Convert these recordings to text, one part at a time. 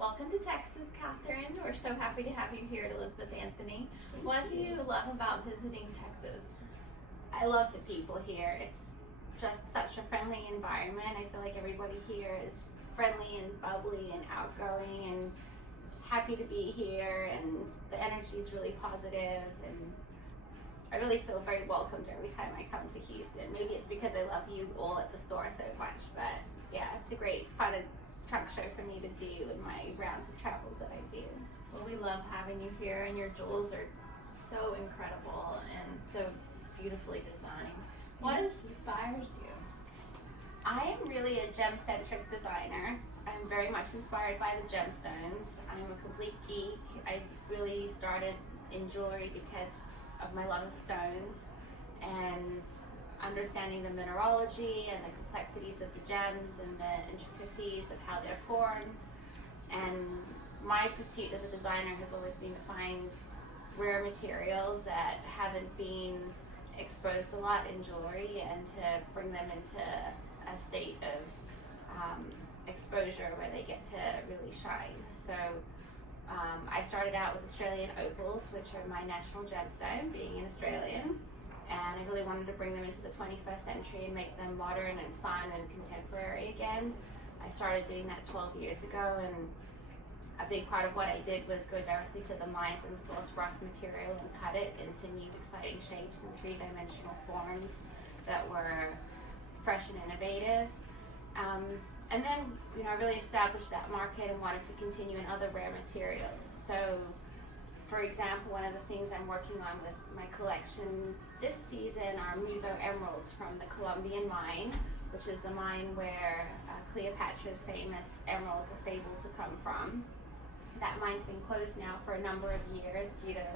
Welcome to Texas, Catherine. We're so happy to have you here at Elizabeth Anthony. What do you love about visiting Texas? I love the people here. It's just such a friendly environment. I feel like everybody here is friendly and bubbly and outgoing and happy to be here, and the energy is really positive, and I really feel very welcomed every time I come to Houston. Maybe it's because I love you all at the store so much, but yeah, it's a great fun trunk show for me to do in my rounds of travels that I do. Well, we love having you here, and your jewels are so incredible and so beautifully designed. What inspires you? I am really a gem-centric designer. I'm very much inspired by the gemstones. I'm a complete geek. I really started in jewelry because of my love of stones and understanding the mineralogy and the complexities of the gems and the intricacies of how they're formed. And my pursuit as a designer has always been to find rare materials that haven't been exposed a lot in jewelry and to bring them into a state of exposure where they get to really shine. So I started out with Australian opals, which are my national gemstone, being an Australian, and I really wanted to bring them into the 21st century and make them modern and fun and contemporary again. I started doing that 12 years ago, and a big part of what I did was go directly to the mines and source rough material and cut it into new exciting shapes and three-dimensional forms that were fresh and innovative. And then, I really established that market and wanted to continue in other rare materials. So, for example, one of the things I'm working on with my collection this season are Muso emeralds from the Colombian mine, which is the mine where Cleopatra's famous emeralds are fabled to come from. That mine's been closed now for a number of years due to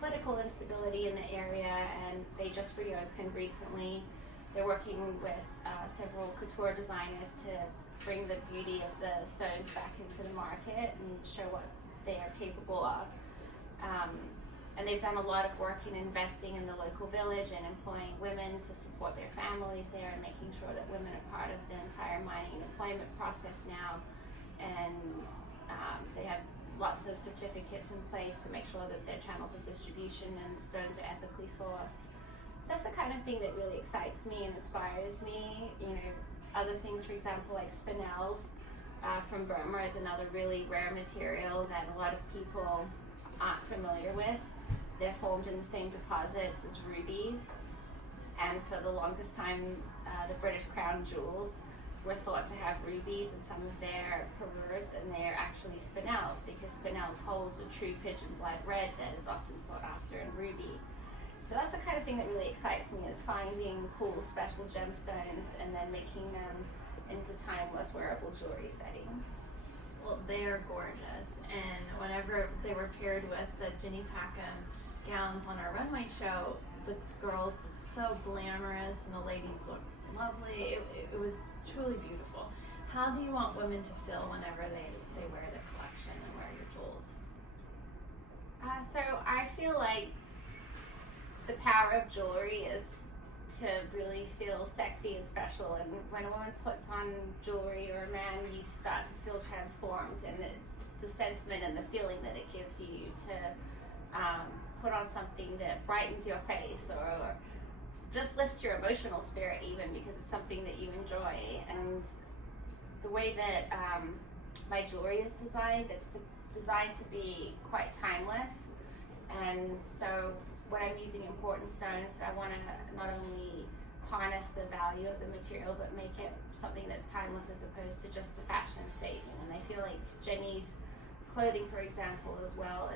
political instability in the area, and they just reopened recently. They're working with several couture designers to bring the beauty of the stones back into the market and show what they are capable of. And they've done a lot of work in investing in the local village and employing women to support their families there and making sure that women are part of the entire mining and employment process now. And they have lots of certificates in place to make sure that their channels of distribution and the stones are ethically sourced. So that's the kind of thing that really excites me and inspires me. Other things, for example, like spinels from Burma is another really rare material that a lot of people aren't familiar with. They're formed in the same deposits as rubies, and for the longest time, the British crown jewels were thought to have rubies in some of their parures, and they're actually spinels because spinels holds a true pigeon blood red that is often sought after in ruby. So that's the kind of thing that really excites me, is finding cool special gemstones and then making them into timeless wearable jewelry settings. Well, they're gorgeous, and whenever they were paired with the Jenny Packham gowns on our runway show, the girls looked so glamorous and the ladies looked lovely. It was truly beautiful. How do you want women to feel whenever they wear the collection and wear your jewels? So I feel like the power of jewelry is to really feel sexy and special, and when a woman puts on jewelry, or a man, you start to feel transformed, and it's the sentiment and the feeling that it gives you to put on something that brightens your face or just lifts your emotional spirit even, because it's something that you enjoy. And the way that my jewelry is designed, it's designed to be quite timeless, and so when I'm using important stones, I want to not only harness the value of the material, but make it something that's timeless as opposed to just a fashion statement. And I feel like Jenny's clothing, for example, as well,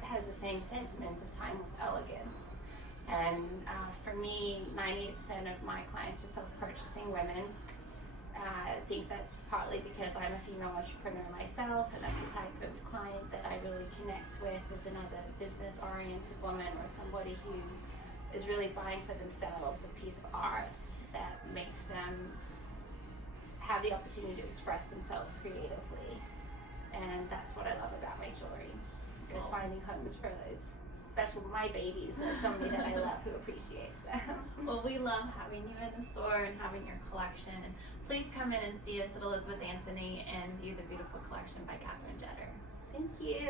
has the same sentiment of timeless elegance. And for me, 98% of my clients are self-purchasing women. I think that's partly because I'm a female entrepreneur myself, and that's the type of client that I really connect with, is another business-oriented woman or somebody who is really buying for themselves a piece of art that makes them have the opportunity to express themselves creatively. And that's what I love about my jewelry, is finding homes for those special my babies with somebody that I love who appreciates them. Well, we love having you in the store and having your collection. And please come in and see us at Elizabeth Anthony and view the beautiful collection by Katherine Jetter. Thank you.